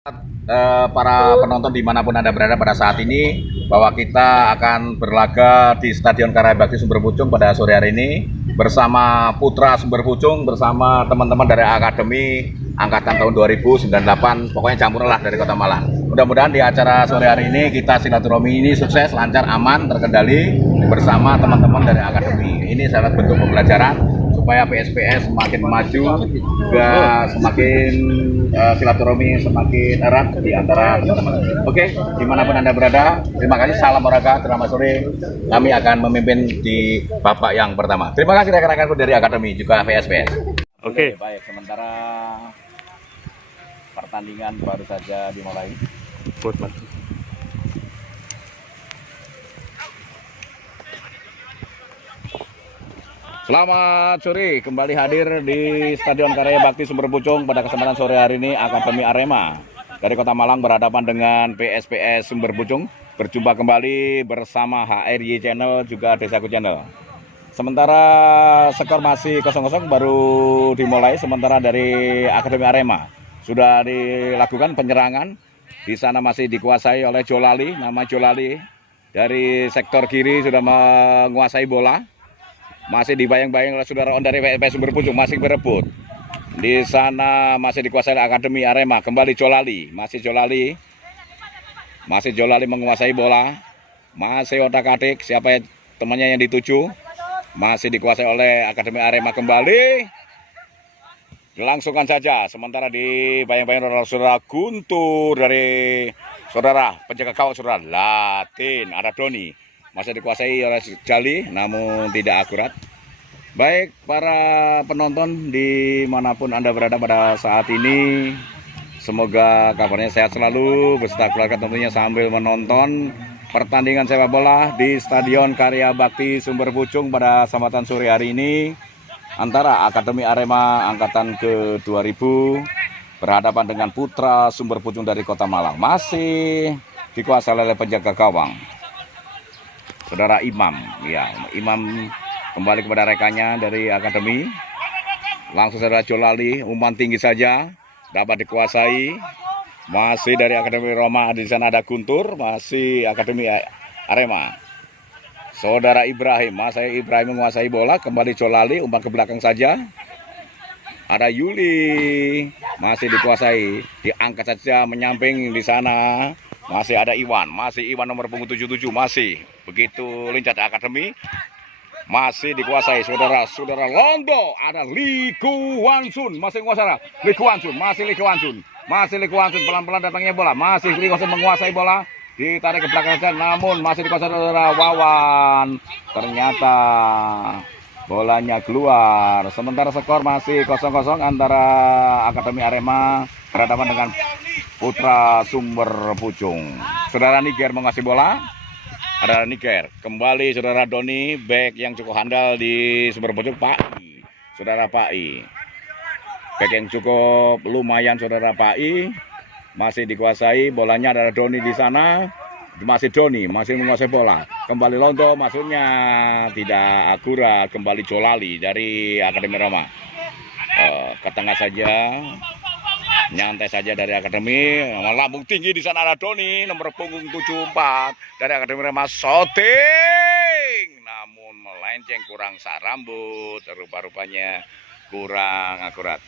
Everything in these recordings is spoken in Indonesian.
Para penonton dimanapun Anda berada pada saat ini, bahwa kita akan berlaga di Stadion Karya Bakti Sumber Pucung pada sore hari ini bersama Putra Sumber Pucung, bersama teman-teman dari Akademi Angkatan tahun 2098, pokoknya campur lah dari Kota Malang. Mudah-mudahan di acara sore hari ini kita silaturahmi ini sukses, lancar, aman, terkendali bersama teman-teman dari Akademi. Ini sangat bentuk pembelajaran supaya PSPS semakin maju, juga semakin silaturahmi semakin erat di antara teman-teman. Oke, dimanapun Anda berada, terima kasih. Salam olahraga, selamat sore. Kami akan memimpin di babak yang pertama. Terima kasih rekan-rekanku dari Akademi, juga PSPS. Oke, baik. Sementara pertandingan baru saja dimulai. Selamat sore, kembali hadir di Stadion Karya Bakti Sumber Pucung pada kesempatan sore hari ini. Akademi Arema dari Kota Malang berhadapan dengan PSPS Sumber Pucung. Berjumpa kembali bersama HRY Channel, juga Desaku Channel. Sementara skor masih 0-0, baru dimulai. Sementara dari Akademi Arema sudah dilakukan penyerangan. Di sana masih dikuasai oleh Jolali, nama Jolali dari sektor kiri sudah menguasai bola. Masih dibayang-bayang oleh saudara On dari PSPS Sumber Pucung, masih berebut. Di sana masih dikuasai oleh Akademi Arema, kembali Jolali, masih Jolali menguasai bola. Masih otak-atik, siapa yang temannya yang dituju. Masih dikuasai oleh Akademi Arema kembali. Langsungkan saja, sementara dibayang-bayang oleh saudara Guntur dari saudara penjaga gawang saudara Latin, ada Doni. Masih dikuasai oleh Jali, namun tidak akurat. Baik, para penonton dimanapun Anda berada pada saat ini, semoga kabarnya sehat selalu, beserta keluarga tentunya sambil menonton pertandingan sepak bola di Stadion Karya Bakti Sumber Pucung pada kesempatan sore hari ini antara Akademi Arema Angkatan ke-2000 berhadapan dengan Putra Sumber Pucung dari Kota Malang. Masih dikuasai oleh penjaga gawang saudara Imam, ya, Imam kembali kepada rekannya dari Akademi. Langsung saudara Jolali, umpan tinggi saja, dapat dikuasai. Masih dari Akademi Roma, di sana ada Guntur, masih Akademi Arema. Saudara Ibrahim, masih Ibrahim menguasai bola, kembali Jolali, umpan ke belakang saja. Ada Yuli, masih dikuasai, diangkat saja menyamping di sana. Masih ada Iwan, nomor punggung 77, masih begitu lincat Akademi. Masih dikuasai saudara Londo, ada Liku Wansun, masih menguasai Liku Wansun, pelan-pelan datangnya bola, masih Liku Wansun menguasai bola, ditarik ke belakang saja, namun masih dikuasai saudara Wawan. Ternyata bolanya keluar. Sementara skor masih 0-0 antara Akademi Arema berhadapan dengan Putra Sumber Pucung. Saudara Niger menguasai bola. Ada Niger. Kembali saudara Doni, back yang cukup handal di Sumber Pucung, Pai. Saudara Pai. Back yang cukup lumayan saudara Pai. Masih dikuasai, bolanya ada Doni di sana. Masih Doni, masih menguasai bola. Kembali Londo, maksudnya tidak akurat. Kembali Jolali dari Akademi Roma. Ke tengah saja. Nyantai saja dari Akademi, lambung tinggi di sana ada Doni, nomor punggung 74 dari Akademi Rema, shooting, namun melenceng, kurang sak rambut, rupa-rupanya kurang akurat.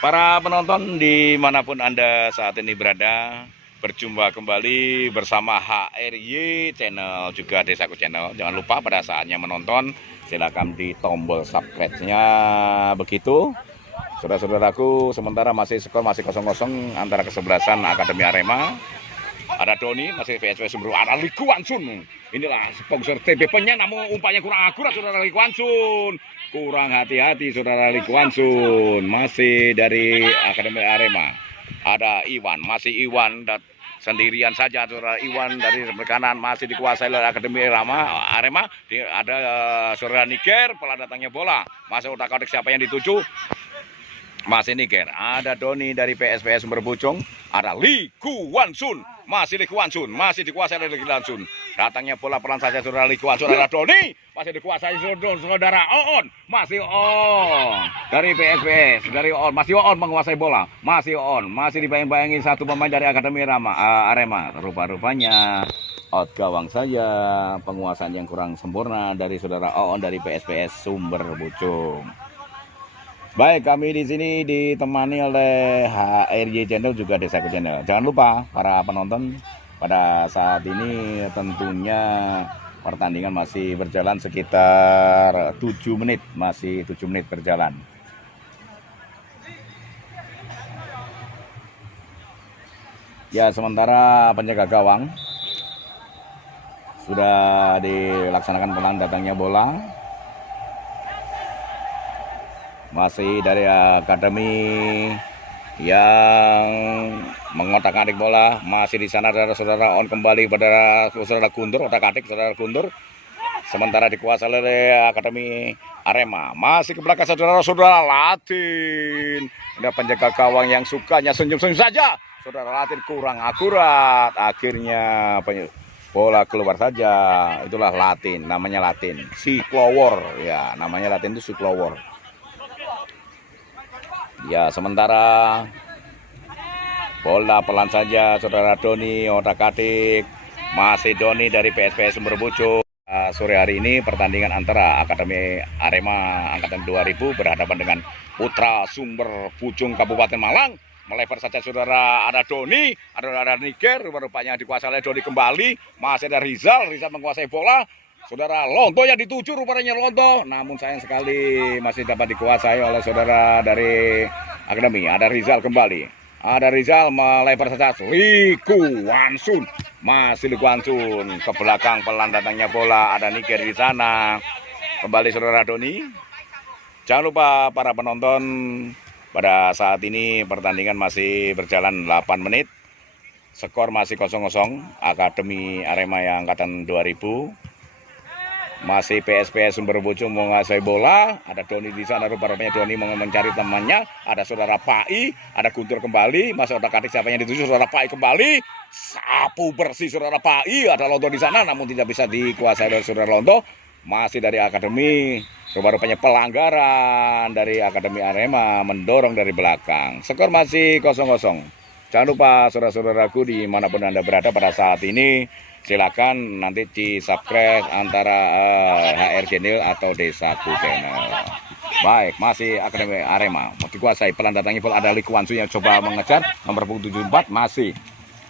Para penonton dimanapun Anda saat ini berada, berjumpa kembali bersama HRY Channel, juga Desaku Channel. Jangan lupa pada saatnya menonton, silakan di tombol subscribe-nya begitu. Saudara-saudaraku, sementara skor masih 0-0 antara kesebelasan Akademi Arema. Ada Doni, masih PSPS Sumber, ada Liku Wansun. Inilah sponsor TBP-nya, namun umpannya kurang akurat saudara Liku Wansun. Kurang hati-hati saudara Liku Wansun. Masih dari Akademi Arema. Ada Iwan, masih Iwan sendirian saja saudara Iwan dari kanan, masih dikuasai oleh Akademi Arema. Ada saudara Niger, pelan datangnya bola. Masih otak-otak siapa yang dituju. Masih Niger, ada Doni dari PSPS Sumber Pucung, ada Lee Kuan Sun, masih Lee Kuan Sun, masih dikuasai oleh Lee Kuan Sun. Datangnya bola pelan saja saudara Lee Kuan Sun, ada Doni, masih dikuasai saudara Oon, masih Oon dari PSPS, dari Oon, masih Oon menguasai bola, masih Oon, masih dibayang-bayangi satu pemain dari Akademi Arema. Rupa-rupanya out gawang saja, penguasaan yang kurang sempurna dari saudara Oon dari PSPS Sumber Pucung. Baik, kami di sini ditemani oleh HRY Channel juga Desaku Channel. Jangan lupa para penonton, pada saat ini tentunya pertandingan masih berjalan sekitar 7 menit, masih 7 menit berjalan. Ya, sementara penjaga gawang sudah dilaksanakan pelan datangnya bola. Masih dari Akademi yang mengotak-atik bola, masih di sana saudara On kembali pada saudara Guntur, otak-atik saudara Guntur. Sementara dikuasai oleh Akademi Arema, masih ke belakang saudara Latin. Ada penjaga gawang yang sukanya senyum-senyum saja. Saudara Latin kurang akurat, akhirnya bola keluar saja. Itulah Latin, namanya Latin, Cyclowar ya, namanya Latin itu Cyclowar. Ya, sementara bola pelan saja saudara Doni otak-atik, masih Doni dari PSPS Sumber Pucung. Sore hari ini pertandingan antara Akademi Arema Angkatan 2000 berhadapan dengan Putra Sumber Pucung Kabupaten Malang. Melebar saja saudara, ada Doni, ada Niger, rupanya dikuasai oleh Doni kembali, masih ada Rizal menguasai bola. Saudara Lonto yang dituju rupanya Lonto, namun sayang sekali masih dapat dikuasai oleh saudara dari Akademi. Ada Rizal kembali, ada Rizal melebar saja, Lee Kuan Sun, masih Lee Kuan Sun ke belakang pelan datangnya bola, ada Niger di sana. Kembali saudara Doni. Jangan lupa para penonton, pada saat ini pertandingan masih berjalan 8 menit. Skor masih 0-0, Akademi Arema yang angkatan 2000. Masih PSPS Sumber Pucung menguasai bola. Ada Doni di sana, rupanya Doni mencari temannya. Ada saudara Pai, ada Guntur kembali. Masih otak-atik siapa yang dituju, saudara Pai kembali. Sapu bersih saudara Pai. Ada Lonto di sana, namun tidak bisa dikuasai oleh saudara Lonto. Masih dari Akademi, rupanya pelanggaran dari Akademi Arema mendorong dari belakang. Skor masih 0-0. Jangan lupa saudara-saudaraku dimanapun Anda berada pada saat ini, silakan nanti di subscribe antara HR Channel atau Desaku Channel. Baik, masih Akademi Arema dikuasai pelan datangnya bola, ada Lee Kuan Sun yang coba mengejar nomor punggung 74,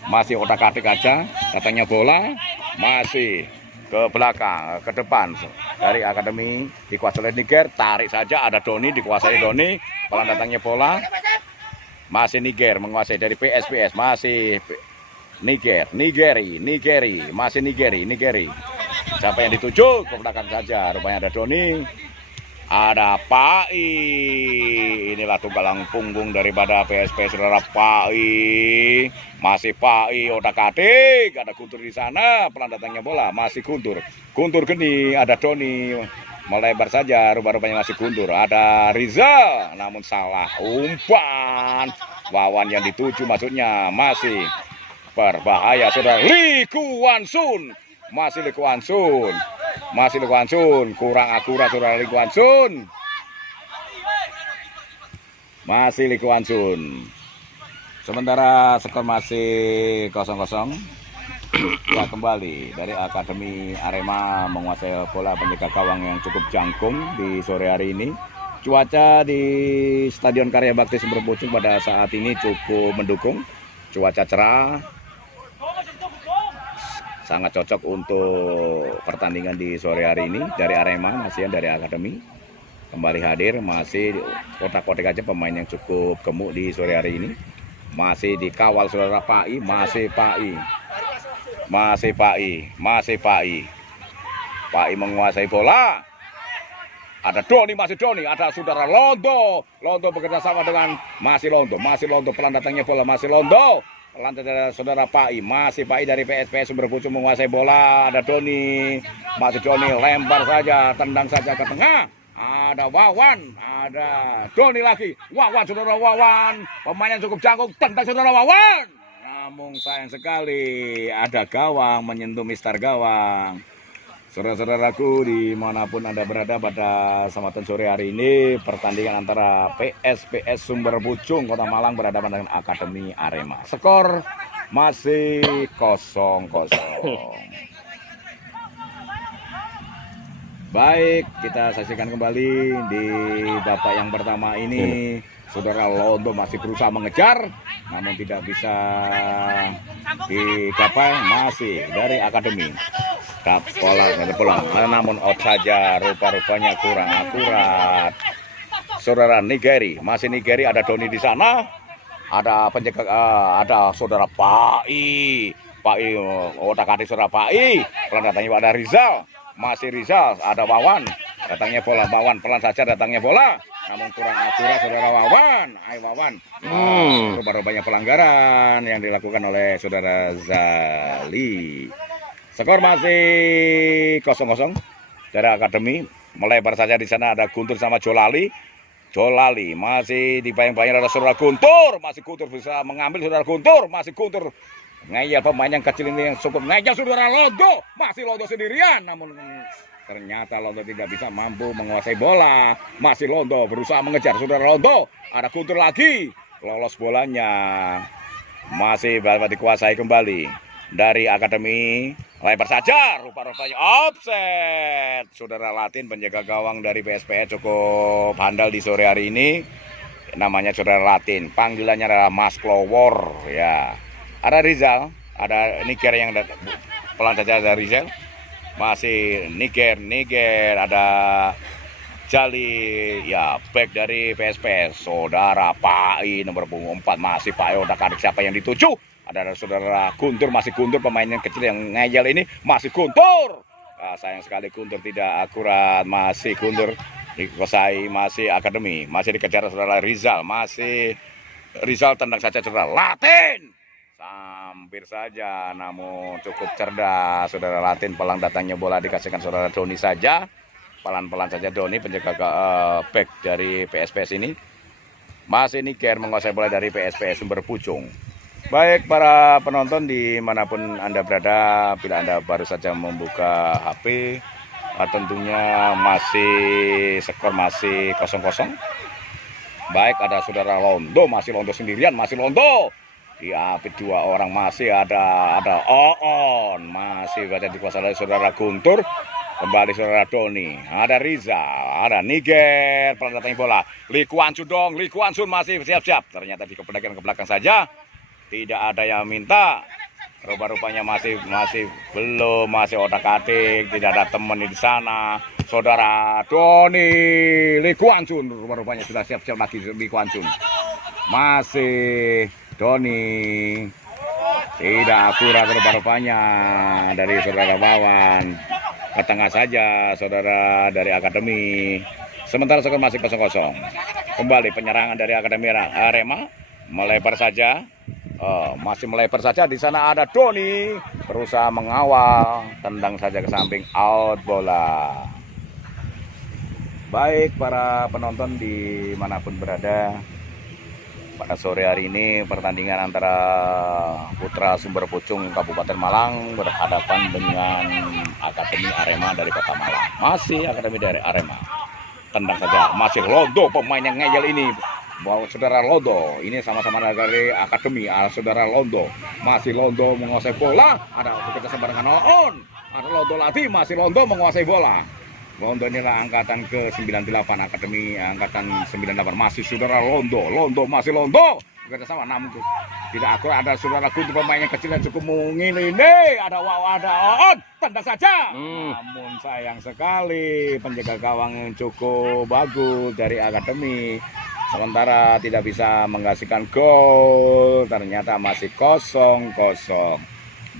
masih otak-atik aja datangnya bola, masih ke belakang, ke depan dari Akademi dikuasai oleh Niger, tarik saja, ada Doni, dikuasai Doni, pelan datangnya bola, masih Niger menguasai dari PSPS, masih Nigeri, masih Nigeri. Siapa yang dituju ke belakang saja, rupanya ada Doni, ada Pai. Inilah tunggalang punggung daripada PSPS saudara Pai. Masih Pai otak-atik, ada Guntur di sana, pelan datangnya bola, masih Guntur geni, ada Doni melebar saja, rupanya masih Guntur, ada Rizal, namun salah umpan. Wawan yang dituju maksudnya masih berbahaya saudara, Lee Kuan Sun, masih Lee Kuan Sun, kurang akurat saudara Lee Kuan Sun, masih Lee Kuan Sun. Sementara skor masih 0-0. Ya, kembali dari Akademi Arema menguasai bola, penjaga gawang yang cukup jangkung di sore hari ini. Cuaca di Stadion Karya Bakti Sumber Pucung pada saat ini cukup mendukung. Cuaca cerah, sangat cocok untuk pertandingan di sore hari ini. Dari Arema, masih dari Akademi kembali hadir, masih kotak-kotak aja pemain yang cukup gemuk di sore hari ini. Masih dikawal saudara Pai, masih Pai menguasai bola. Ada Doni, masih Doni, ada saudara Lonto bekerja sama dengan masih Lonto, pelan datangnya bola, masih Lonto, pelan saudara Pai, masih Pai dari PSPS Sumber Pucung menguasai bola. Ada Doni, masih Doni, lempar saja, tendang saja ke tengah. Ada Wawan, ada Doni lagi. Wawan, saudara Wawan. Pemainnya cukup jangkung, tendang saudara Wawan. Namun sayang sekali ada gawang menyentuh Mister Gawang. Saudara-saudaraku dimanapun Anda berada pada kesempatan sore hari ini, pertandingan antara PSPS Sumber Pucung Kota Malang berhadapan dengan Akademi Arema. Skor masih 0-0. Baik, kita saksikan kembali di babak yang pertama ini. Saudara Londo masih berusaha mengejar, namun tidak bisa digapai. Masih dari Akademi. Pola dari pulang, namun out saja, rupa-rupanya kurang akurat. Saudara Nigeri, masih Nigeri, ada Doni di sana, ada penjaga, ada saudara Pai, otak-atik saudara Pai, pelan datangnya ada Rizal, masih Rizal, ada Wawan, datangnya bola, Wawan pelan saja datangnya bola, namun kurang akurat saudara Wawan, Wawan, rupa-rupanya pelanggaran yang dilakukan oleh saudara Zali. Skor masih 0-0 dari Akademi. Melebar saja di sana ada Guntur sama Jolali. Jolali masih dibayang-bayang ada saudara Guntur. Masih Guntur bisa mengambil saudara Guntur. Masih Guntur. Ngeyel pemain yang kecil ini yang cukup ngeyel saudara Londo. Masih Londo sendirian. Namun ternyata Londo tidak bisa mampu menguasai bola. Masih Londo berusaha mengejar saudara Londo. Ada Guntur lagi. Lolos bolanya. Masih dapat dikuasai kembali dari Akademi. Lebar saja, rupa-rupanya offset. Saudara Latin penjaga gawang dari PSPS cukup handal di sore hari ini. Namanya saudara Latin, panggilannya adalah Mas Klowor ya. Ada Rizal, ada Niger yang pelan saja ada Rizal. Masih Niger, ada Jali ya, back dari PSPS. Saudara Pai nomor punggung 4 masih Pai, otak-atik siapa yang dituju? Ada saudara Guntur, masih Guntur pemain yang kecil yang ngeyel ini, masih Guntur. Sayang sekali Guntur tidak akurat, masih Guntur dikuasai, masih Akademi, masih dikejar saudara Rizal, masih Rizal tendang saja saudara Latin. Hampir saja, namun cukup cerdas saudara Latin, pelan datangnya bola dikasihkan saudara Doni saja. Pelan-pelan saja Doni penjaga back dari PSPS ini. Masih Niger menguasai bola dari PSPS Sumber Pucung. Baik para penonton dimanapun Anda berada, bila Anda baru saja membuka HP, tentunya masih skor masih 0-0. Baik, ada saudara Londo, masih Londo sendirian, masih Londo. Diapit dua orang, masih ada Oon, masih baca dikuasai oleh saudara Guntur. Kembali saudara Doni, ada Riza, ada Niger, pelan datangnya bola. Li Kuan Sun dong, Li Kuan Sun masih siap-siap. Ternyata di ke belakang saja. Tidak ada yang minta. Rupa-rupanya masih belum, masih otak-atik, tidak ada teman di sana. Saudara Doni, Li Kuan Sun, rupa-rupanya sudah siap-siap lagi Li Kuan Sun. Masih Doni. Tidak akurat rupa-rupanya dari saudara Wawan. Ke tengah saja saudara dari Akademi. Sementara skor masih 0-0. Kembali penyerangan dari Akademi Arema. Melebar saja. Masih melebar saja. Di sana ada Doni. Berusaha mengawal. Tendang saja ke samping. Out bola. Baik para penonton dimanapun berada. Pada sore hari ini pertandingan antara Putra Sumber Pucung Kabupaten Malang berhadapan dengan Akademi Arema dari Kota Malang. Masih Akademi dari Arema. Tendang saja. Masih Londo pemain yang ngeyel ini. Bawa saudara Londo. Ini sama-sama dari Akademi. Saudara Londo. Masih Londo menguasai bola. Ada bekerja sama dengan Oon. Ada Londo lagi. Masih Londo menguasai bola. Londo inilah angkatan ke-98, Akademi angkatan 98, masih saudara Londo, masih Londo, bekerja sama, namun tidak akurat, ada saudara Guntur pemain yang kecil yang cukup mungil ini, ada Oon, tendang saja, namun sayang sekali, penjaga gawang yang cukup bagus dari Akademi, sementara tidak bisa menghasilkan gol, ternyata masih 0-0.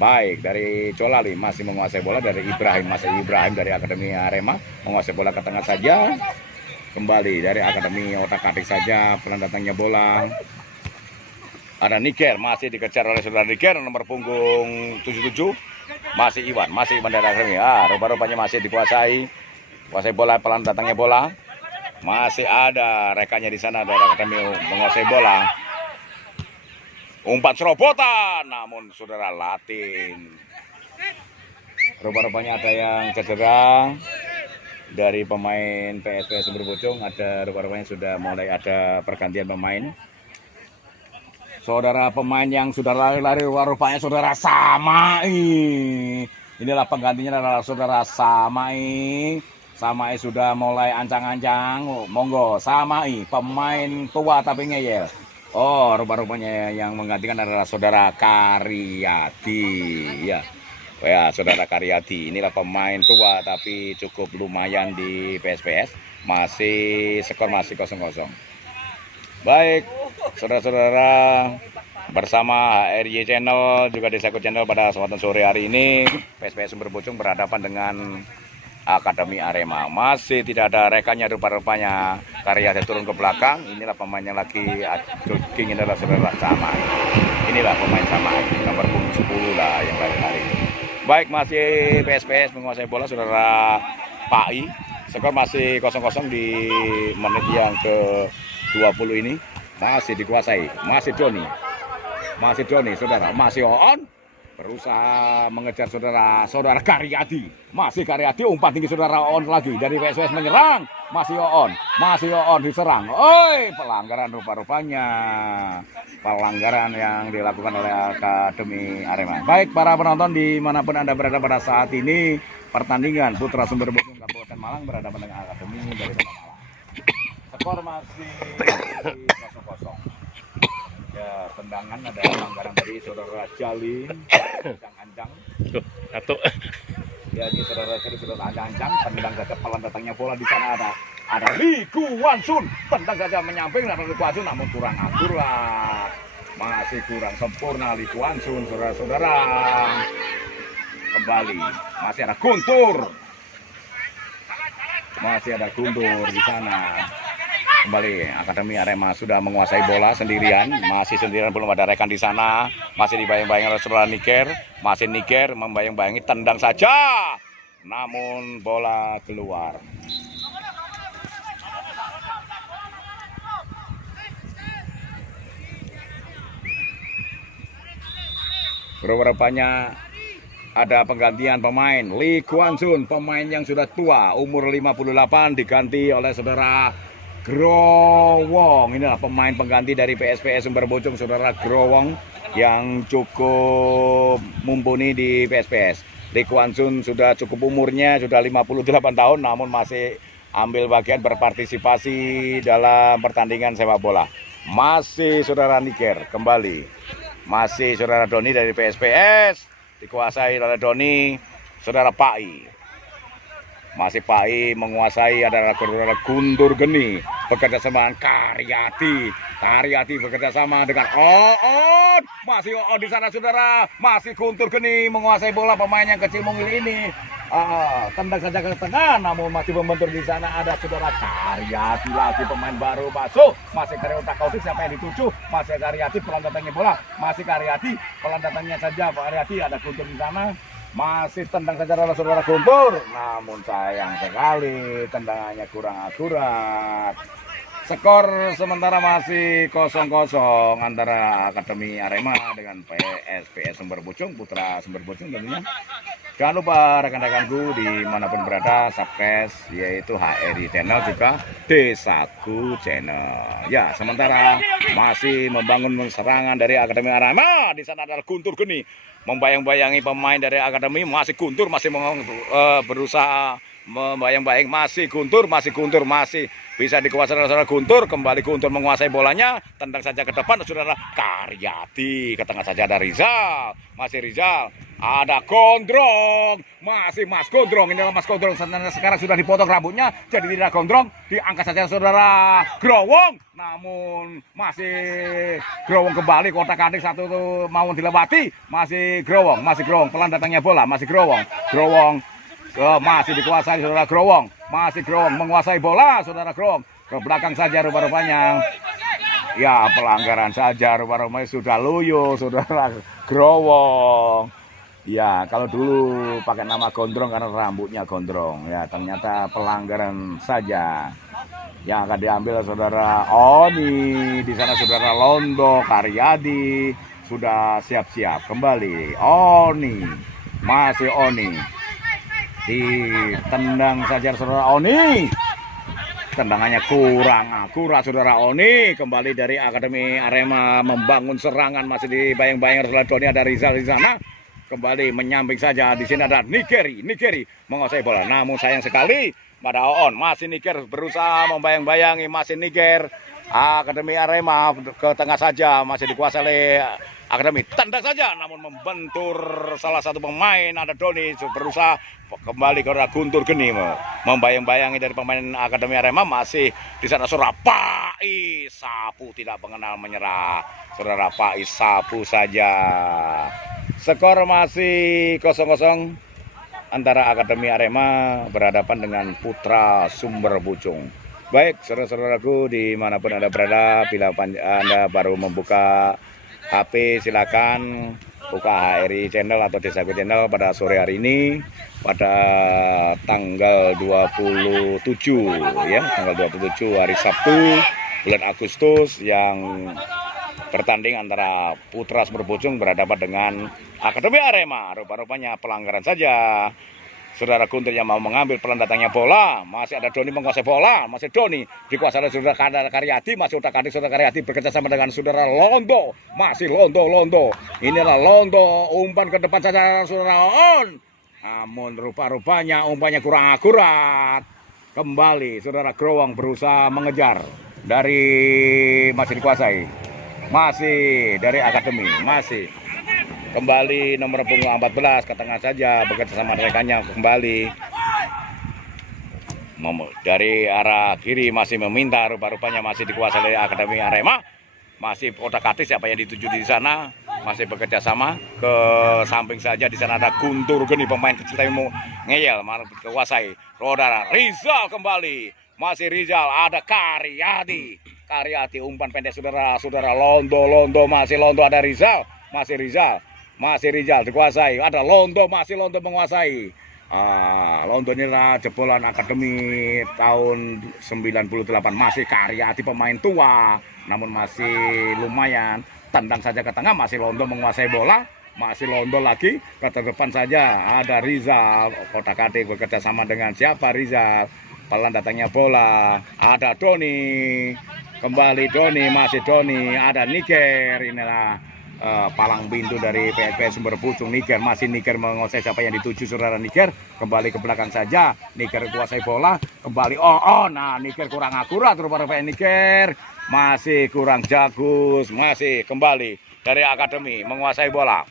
Baik, dari Jolali masih menguasai bola, dari Ibrahim, masih Ibrahim dari Akademi Arema menguasai bola ke tengah saja. Kembali dari Akademi otak-atik saja, pelan datangnya bola. Ada Niger, masih dikejar oleh saudara Niger nomor punggung 77. Masih Iwan dari Akademi. Rupa-rupanya masih dikuasai. Kuasai bola, pelan datangnya bola. Masih ada rekannya di sana dari Akademi menguasai bola. Umpan serobotan, namun saudara Latin. Rupa-rupanya ada yang cedera dari pemain PSPS Sumberbojong. Ada rupa-rupanya sudah mulai ada pergantian pemain. Saudara pemain yang sudah lari-lari rupa-rupanya saudara Samai. Inilah penggantinya adalah saudara Samai. Samai sudah mulai ancang-ancang. Oh, monggo Samai, pemain tua tapi ngeyel. Oh, rupa-rupanya yang menggantikan adalah saudara Karyadi. Ya. Oh ya, saudara Karyadi. Inilah pemain tua tapi cukup lumayan di PSPS. Skor masih 0-0. Baik, saudara-saudara, bersama HRY Channel juga Desaku Channel pada kesempatan sore hari ini PSPS Sumberbojong berhadapan dengan Akademi Arema. Masih tidak ada rekannya rupa-rupanya. Karyadi turun ke belakang. Inilah pemain yang lagi jogging, adalah saudara Samai. Inilah pemain Samai, nomor 10 lah yang lari-lari. Baik, masih PSPS menguasai bola saudara Pai. Skor masih 0-0 di menit yang ke-20 ini. Masih dikuasai, masih Doni, saudara, masih On berusaha mengejar saudara Karyadi, masih Karyadi, umpan tinggi saudara On lagi dari PSPS menyerang, masih On diserang. Oi, pelanggaran rupa-rupanya, pelanggaran yang dilakukan oleh Akademi Arema. Baik para penonton dimanapun Anda berada pada saat ini, pertandingan Putra Sumberbojong Kabupaten Malang berhadapan dengan Akademi dari Kota Malang. Skor masih 0-0. Ya, tendangan ada pelanggaran dari saudara Jali, ancang-ancang. Satu. Ya, ini saudara Jali sudah ancang-ancang, tendang saja pelan datangnya bola di sana ada Lee Kuan Sun, tendang saja menyamping dan Lee Kuan Sun namun kurang akurat. Masih kurang sempurna Lee Kuan Sun, saudara-saudara. Kembali, masih ada Guntur. Di sana. Kembali Akademi Arema sudah menguasai bola sendirian, masih sendirian, belum ada rekan di sana, masih dibayang-bayangi oleh saudara Niger, masih Niger membayang-bayangi, tendang saja, namun bola keluar. Rupanya ada penggantian pemain. Lee Kuan Sun, pemain yang sudah tua, umur 58, diganti oleh saudara Growong. Inilah pemain pengganti dari PSPS Sumberbojong, saudara Growong, yang cukup mumpuni di PSPS. Lee Kuan Sun sudah cukup umurnya, sudah 58 tahun, namun masih ambil bagian berpartisipasi dalam pertandingan sepak bola. Masih saudara Niger kembali. Masih saudara Doni dari PSPS, dikuasai oleh Doni, saudara Pai. Masih Pai menguasai adalah saudara Guntur Geni, bekerja sama dengan Karyadi bekerja sama dengan On. Masih On di sana saudara, masih Guntur Geni menguasai bola, pemain yang kecil mungil ini. Tendang saja ke tengah, namun masih membentur di sana ada saudara Karyadi lagi, pemain baru masuk. Masih Karyadi Kautik, siapa yang dituju? Masih Karyadi, pelan datangnya bola. Masih Karyadi, pelan datangnya saja Karyadi, ada Guntur di sana. Masih tendang saja oleh saudara Guntur, namun sayang sekali tendangannya kurang akurat. Skor sementara masih 0-0 antara Akademi Arema dengan PSPS Sumberbojong, Putra Sumberbojong tentunya. Jangan lupa rekan-rekanku dimanapun berada, subscribe yaitu HRY Channel juga Desaku Channel. Ya, sementara masih membangun serangan dari Akademi Arema. Di sana adalah Guntur Geni membayang-bayangi pemain dari Akademi, masih Guntur, masih berusaha membayang-bayang, masih Guntur, masih bisa dikuasai oleh saudara Guntur. Kembali Guntur menguasai bolanya, tendang saja ke depan saudara Karyadi, ke tengah saja ada Rizal, masih Rizal, ada Gondrong, masih Mas Gondrong. Inilah Mas Gondrong, sekarang sudah dipotong rambutnya jadi tidak gondrong, diangkat saja saudara Growong, namun masih Growong kembali, kotak-atik satu tuh mau dilewati, masih Growong, pelan datangnya bola, masih Growong masih dikuasai saudara Growong, masih Growong menguasai bola saudara Growong, ke belakang saja rupa-rupanya. Ya, pelanggaran saja rupa-rupanya, sudah loyo saudara Growong. Ya, kalau dulu pakai nama gondrong karena rambutnya gondrong. Ya, ternyata pelanggaran saja. Yang akan diambil saudara Oni. Di sana saudara Londo, Karyadi sudah siap-siap kembali. Oni, masih Oni. Ditendang saja saudara Oni. Tendangannya kurang akurat saudara Oni. Kembali dari Akademi Arema membangun serangan, masih dibayang-bayang saudara Doni, ada Rizal di sana. Kembali menyamping saja, di sini ada Nikeri menguasai bola. Namun sayang sekali pada Oon, masih Niker berusaha membayang-bayangi, masih Niker. Akademi Arema ke tengah saja, masih dikuasai oleh Akademi, tendang saja namun membentur salah satu pemain, ada Doni berusaha kembali ke Guntur Geni, membayang-bayangi dari pemain Akademi Arema. Masih di sana saudara Pais sapu, tidak mengenal menyerah, saudara Pais sapu saja. Skor masih 0-0 antara Akademi Arema berhadapan dengan Putra Sumber Pucung. Baik, saudara-saudaraku dimanapun Anda berada, bila Anda baru membuka HP, silakan buka HRI Channel atau Desaku Channel pada sore hari ini, pada tanggal 27 ya, tanggal 27 hari Sabtu bulan Agustus, yang bertanding antara Putra Sumber Pucung berhadapan dengan Akademi Arema. Rupa-rupanya pelanggaran saja. Saudara Guntur yang mau mengambil pelan datangnya bola, masih ada Doni menguasai bola, masih Doni dikuasai oleh saudara Karyadi, masih saudara Karyadi bekerja sama dengan saudara Londo, masih Londo. Inilah Londo, umpan ke depan saja saudara On. Namun rupa-rupanya umpannya kurang akurat. Kembali saudara Growong berusaha mengejar, dari masih dikuasai, masih dari Akademi, masih kembali nomor punggung 14 ke tengah saja, bekerja sama rekannya kembali dari arah kiri, masih meminta, rupa-rupanya masih dikuasai oleh Akademi Arema, masih otak-atik siapa yang dituju di sana, masih bekerja sama ke samping saja. Di sana ada Guntur Geni, pemain kecil tapi mau ngeyel, malah dikuasai. Saudara Rizal kembali, masih Rizal, ada Karyadi, umpan pendek saudara Londo, masih Londo, ada Rizal, masih Rizal dikuasai, ada Londo, masih Londo menguasai. Londo inilah jebolan Akademi tahun 98, masih Karyadi pemain tua, namun masih lumayan. Tendang saja ke tengah, masih Londo menguasai bola, masih Londo lagi ke depan saja, ada Rizal, kotak-atik bekerja sama dengan siapa, Rizal, pelan datangnya bola, ada Doni, kembali Doni, masih Doni, ada Niker, inilah palang pintu dari PSPS Sumber Pucung. Niker, masih Niker menguasai siapa yang dituju saudara Niker, kembali ke belakang saja, Niker kuasai bola, kembali nah Niker kurang akurat rupa-rupanya Niker, masih kurang jagus, masih kembali dari Akademi menguasai bola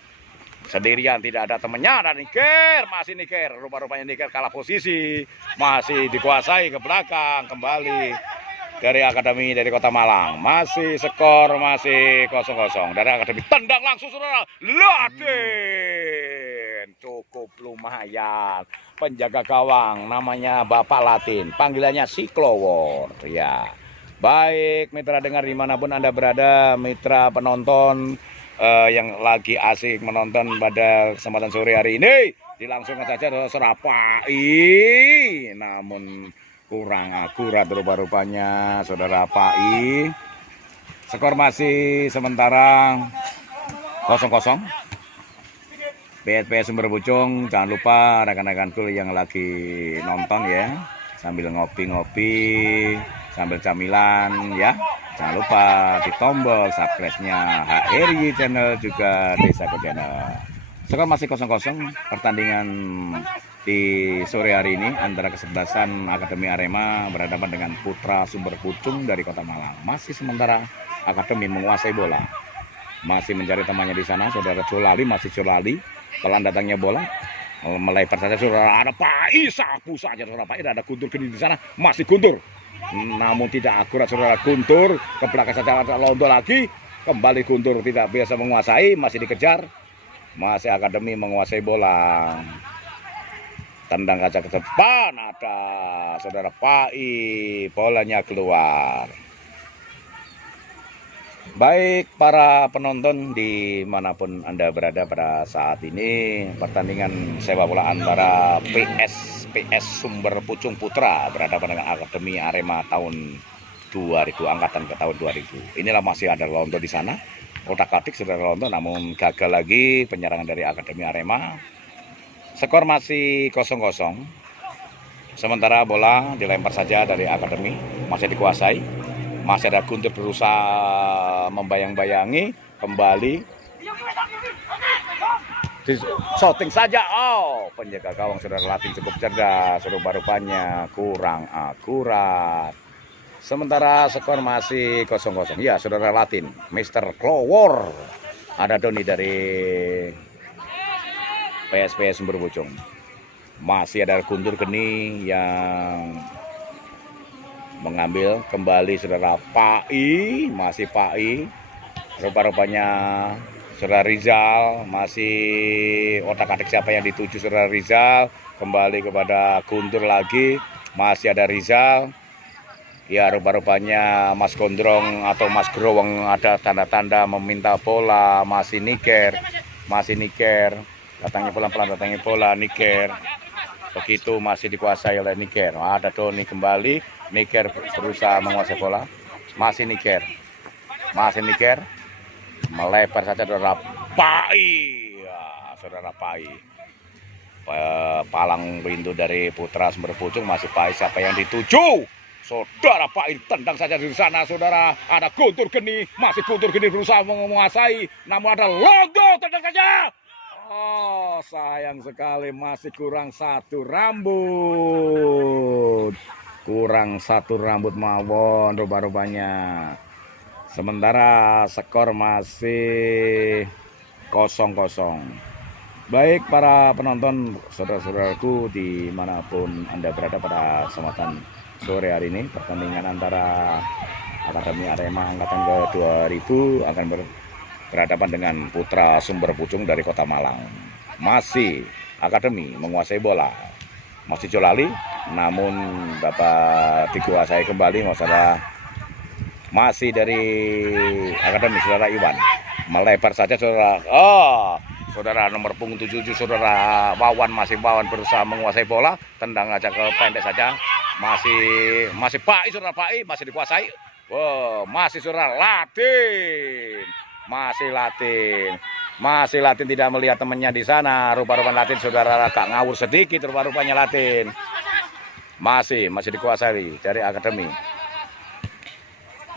sendirian, tidak ada temannya, ada Niker, masih Niker, rupa-rupanya Niker kalah posisi, masih dikuasai ke belakang, kembali dari Akademi dari Kota Malang, masih skor masih 0-0 dari Akademi. Tendang langsung saudara Latin, cukup lumayan, penjaga gawang namanya Bapak Latin, panggilannya Siklowor ya. Baik mitra dengar dimanapun Anda berada, mitra penonton yang lagi asik menonton pada kesempatan sore hari ini, dilangsungkan saja Serapai, namun kurang akurat rupa-rupanya saudara Pai. Skor masih sementara 0-0. PSPS Sumber Pucung, jangan lupa rekan-rekanku yang lagi nonton ya, sambil ngopi-ngopi, sambil camilan ya, jangan lupa di tombol subscribe-nya HRI Channel juga Desaku Channel. Skor masih 0-0, pertandingan di sore hari ini antara kesebelasan Akademi Arema berhadapan dengan Putra Sumber Pucung dari Kota Malang. Masih sementara Akademi menguasai bola, masih mencari temannya di sana saudara Colali, masih Colali, pelan datangnya bola, melebar saja saudara, ada Pais sapu saja saudara Pais, ada Guntur Geni di sana, masih Guntur, namun tidak akurat saudara Guntur, ke belakang saja ada Londo lagi, kembali Guntur tidak biasa menguasai, masih dikejar, masih Akademi menguasai bola. Tendang kaca ke depan, ada saudara Pai, bolanya keluar. Baik para penonton dimanapun Anda berada pada saat ini, pertandingan sepak bola antara PS Sumber Pucung Putra berhadapan dengan Akademi Arema tahun 2000, angkatan ke tahun 2000. Inilah masih ada Londo di sana, otak-atik sudah Londo, namun gagal lagi penyerangan dari Akademi Arema. Skor masih 0-0. Sementara bola dilempar saja dari Akademi, masih dikuasai. Masih ada Guntur berusaha membayang-bayangi kembali. Shooting saja. Oh, penjaga gawang saudara Latin cukup cerdas. Rupa-rupanya kurang akurat. Sementara skor masih 0-0. Ya, saudara Latin, Mr. Clower. Ada Doni dari PS Sumber Pucung. Masih ada Guntur Geni yang mengambil kembali saudara Pai, masih Pai. Rupa-rupanya saudara Rizal, masih otak-atik siapa yang dituju saudara Rizal. Kembali kepada Guntur lagi, masih ada Rizal. Ya, rupa-rupanya Mas Gondrong atau Mas Growong ada tanda-tanda meminta bola. Masih Niker, datangnya pelan-pelan, datangnya bola Niker. Begitu masih dikuasai oleh Niker. Ada Doni kembali. Niker berusaha menguasai bola. Masih Niker. Melebar saja saudara Pai. Ya, saudara Pai. Palang pintu dari Putra Sumber Pucung masih Pai. Siapa yang dituju? Saudara Pai tendang saja di sana. Saudara ada Guntur Geni. Masih Guntur Geni berusaha menguasai. Namun ada Londo tendang saja. Oh, sayang sekali masih kurang satu rambut. Mawon rupa-rupanya. Sementara skor masih 0-0. Baik para penonton, saudara-saudaraku dimanapun Anda berada pada kesempatan sore hari ini, pertandingan antara Akademi Arema angkatan ke 2000 akan berhadapan dengan Putra Sumber Pucung dari Kota Malang. Masih Akademi menguasai bola. Masih Jolali, namun dapat dikuasai kembali saudara. Masih dari Akademi saudara Iwan. Melebar saja saudara. Oh, saudara nomor punggung 77 saudara Wawan, masih Wawan berusaha menguasai bola. Tendang aja ke pendek saja. Masih Pai, saudara Pai masih dikuasai. Wow, masih saudara Latin. Masih Latin tidak melihat temannya di sana. Rupa-rupanya Latin saudara agak ngawur sedikit. Rupa-rupanya Latin masih dikuasai dari Akademi.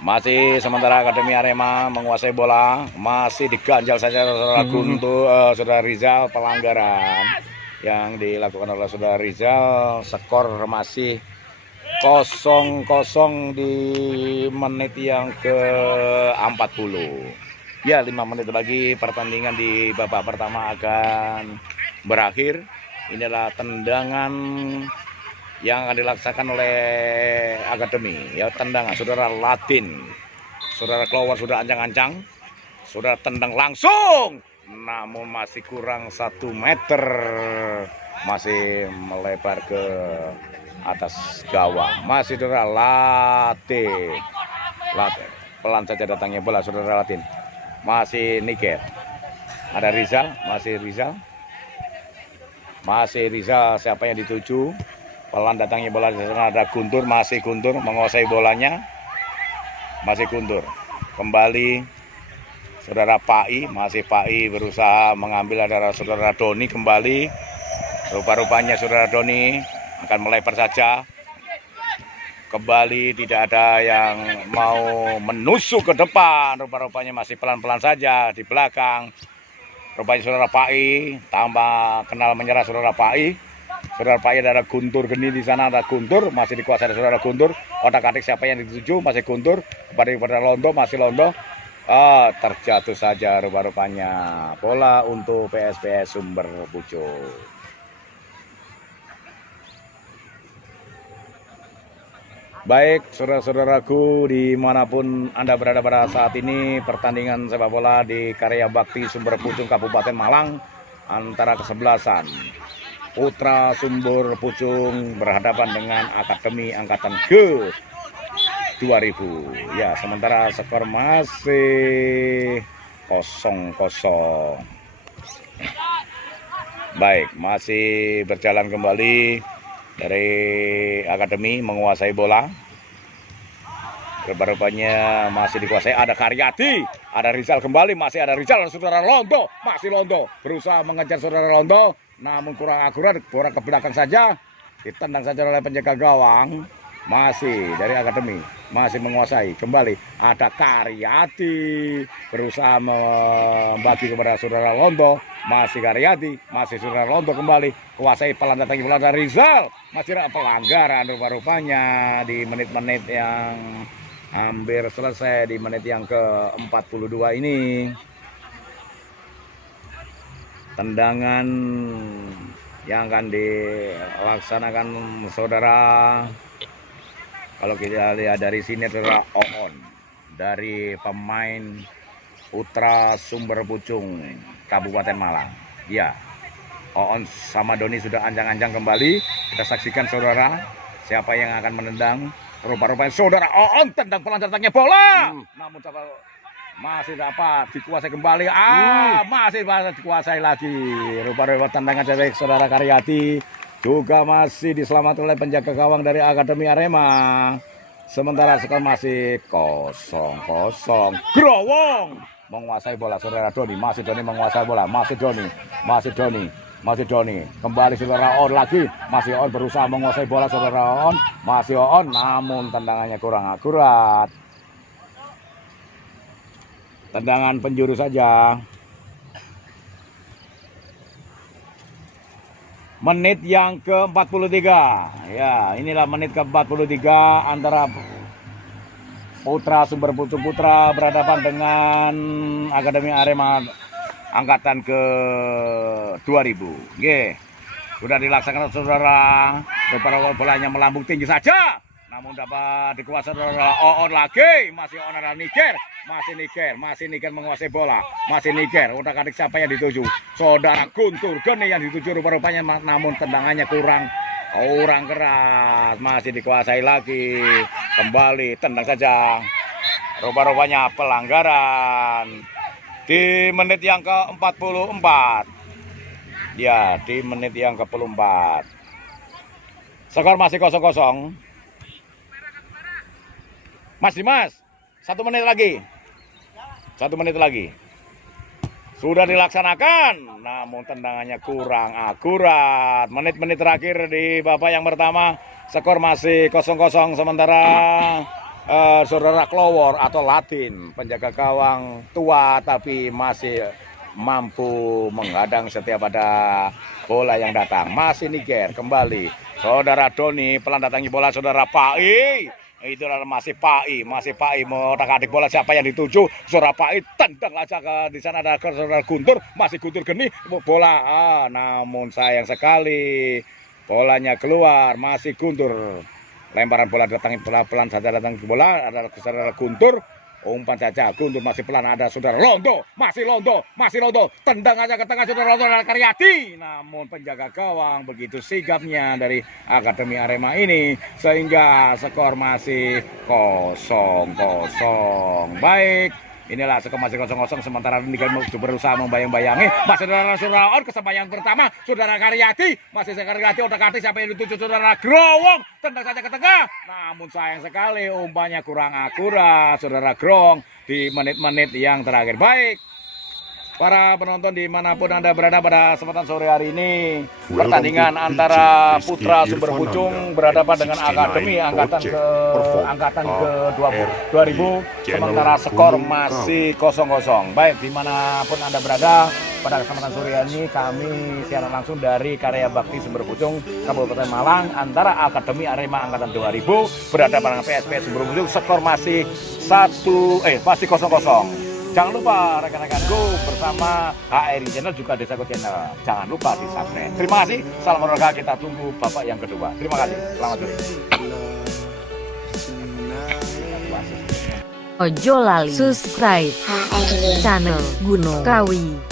Masih sementara Akademi Arema menguasai bola. Masih diganjal saja saudara Guntur, saudara Rizal. Pelanggaran yang dilakukan oleh saudara Rizal. Skor masih 0-0 di menit yang ke-40. Ya, 5 menit lagi pertandingan di babak pertama akan berakhir. Inilah tendangan yang akan dilaksanakan oleh Akademi. Ya, tendangan saudara Latin. Saudara Clower sudah ancang-ancang. Sudah tendang langsung. Namun masih kurang 1 meter. Masih melebar ke atas gawang. Masih saudara Latin. Pelan saja datangnya bola saudara Latin. Masih Niker. Ada Rizal, masih Rizal siapa yang dituju? Pelan datangnya bola di sana, ada Guntur, masih Guntur menguasai bolanya. Masih Guntur. Kembali saudara Pai, masih Pai berusaha mengambil, ada saudara Doni kembali. Rupa-rupanya saudara Doni akan melebar saja. Kembali tidak ada yang mau menusuk ke depan. Rupa-rupanya masih pelan-pelan saja di belakang. Rupanya saudara Pai tambah kenal menyerah saudara Pai. Saudara Pai ada Guntur Geni di sana, ada Guntur masih dikuasai saudara Guntur. Otak-atik siapa yang dituju? Masih Guntur. Kepada Londo, masih Londo. Terjatuh saja rupa-rupanya. Bola untuk PS Sumber Pucung. Baik, saudara-saudaraku dimanapun Anda berada pada saat ini, pertandingan sepak bola di Karya Bakti Sumber Pucung Kabupaten Malang antara kesebelasan Putra Sumber Pucung berhadapan dengan Akademi Angkatan ke 2000. Ya, sementara skor masih 0-0. Baik, masih berjalan kembali dari akademi menguasai bola. Rupanya masih dikuasai, ada Karyadi, ada Rizal kembali, masih ada Rizal, saudara Londo, masih Londo berusaha mengejar saudara Londo, namun kurang akurat, bola ke belakang saja, ditendang saja oleh penjaga gawang. Masih dari akademi, masih menguasai kembali, ada Karyadi berusaha membagi kepada saudara Londo, masih Karyadi, masih saudara Londo kembali kuasai, pelan datangi bola dari Rizal, masih ada pelanggaran rupa-rupanya di menit-menit yang hampir selesai, di menit yang ke-42 ini. Tendangan yang akan dilaksanakan saudara, kalau kita lihat dari sini adalah Oon dari pemain Putra Sumber Pucung Kabupaten Malang. Ya, Oon sama Doni sudah anjang-anjang kembali. Kita saksikan saudara, siapa yang akan menendang. Rupa-rupanya saudara Oon tendang pelan datangnya bola. Namun masih dapat dikuasai kembali. Masih dikuasai lagi. Rupa-rupanya tendangan dari saudara Karyadi juga masih diselamatkan oleh penjaga gawang dari Akademi Arema. Sementara skor masih 0-0. Growong menguasai bola, saudara Doni. Masih Doni menguasai bola. Masih Doni kembali saudara On lagi, masih On berusaha menguasai bola saudara On, masih On, namun tendangannya kurang akurat. Tendangan penjuru saja. Menit yang ke-43. Ya, inilah menit ke-43 antara Putra Sumber Pucung Putra berhadapan dengan Akademi Arema angkatan ke 2000. Sudah dilaksanakan saudara. Beberapa bolanya melambung tinggi saja, namun dapat dikuasai saudara Oon lagi. Masih Oon ada Niger. Masih Niger menguasai bola. Masih Niger. Utak-atik siapa yang dituju? Saudara Guntur Geni yang dituju rupa-rupanya, namun tendangannya kurang keras. Masih dikuasai lagi. Kembali tendang saja. Rupa-rupanya pelanggaran. Di menit yang ke-44. Ya, di menit yang ke-44. Skor masih 0-0. Mas Dimas, 1 menit lagi. 1 menit lagi. Sudah dilaksanakan, namun tendangannya kurang akurat. Menit-menit terakhir di babak yang pertama, skor masih 0-0. Sementara saudara Klowor atau Latin, penjaga gawang tua tapi masih mampu menghadang setiap ada bola yang datang. Masih Niger kembali. Saudara Doni pelan datangi bola saudara Pai. Itu adalah masih Pai mau otak-atik bola, siapa yang dituju? Saudara Pai tendang aja ke di sana, ada saudara Guntur, masih Guntur Geni bola. Namun sayang sekali bolanya keluar. Masih Guntur. Lemparan bola datangi pelan saja, datang ke bola, ada saudara Guntur, umpan saja, Guntur masih pelan, ada saudara Londo, masih Londo, tendang aja ke tengah saudara Londo, ada Karyadi, namun penjaga gawang begitu sigapnya dari Akademi Arema ini, sehingga skor masih 0-0. Baik, inilah skor masih 0-0, sementara Niger berusaha membayang-bayangi. Masih saudara On, kesempatan pertama saudara Karyadi, masih Karyadi otak-atik siapa yang dituju saudara Growong, tendang saja ke tengah, namun sayang sekali umpannya kurang akurat saudara Growong di menit-menit yang terakhir. Baik, para penonton dimanapun Anda berada, pada kesempatan sore hari ini pertandingan antara Putra Sumber Pucung berhadapan dengan Akademi angkatan ke 2000, sementara skor masih 0-0. Baik, dimanapun Anda berada, pada kesempatan sore hari ini kami siaran langsung dari Karya Bakti Sumber Pucung Kabupaten Malang antara Akademi Arema angkatan 2000 berhadapan dengan PSPS Sumber Pucung. Skor masih 0-0. Jangan lupa rekan-rekanku bersama HRI Channel juga Desaku Channel. Jangan lupa di subscribe. Terima kasih. Salam olahraga, kita tunggu babak yang kedua. Terima kasih. Selamat sore. Ojo lali subscribe HRI Channel Gunung Kawi.